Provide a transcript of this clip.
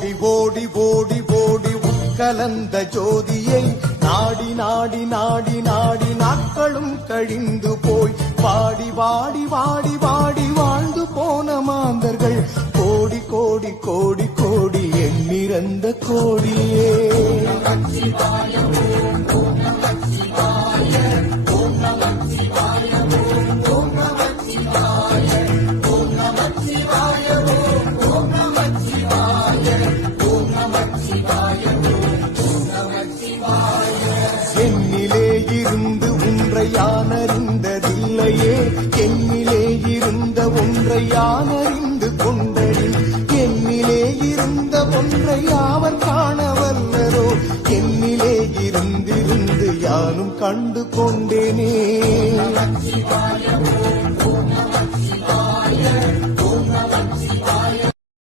ஓடி ஓடி ஓடி ஓடி உட்கலந்த ஜோதியை நாடி நாடி நாடி நாடி நாட்களும் கழிந்து போய் வாடி வாடி வாடி வாடி வாழ்ந்து போன மாந்தர்கள் கோடி கோடி கோடி கோடி எண்ணிறந்த கோடியே.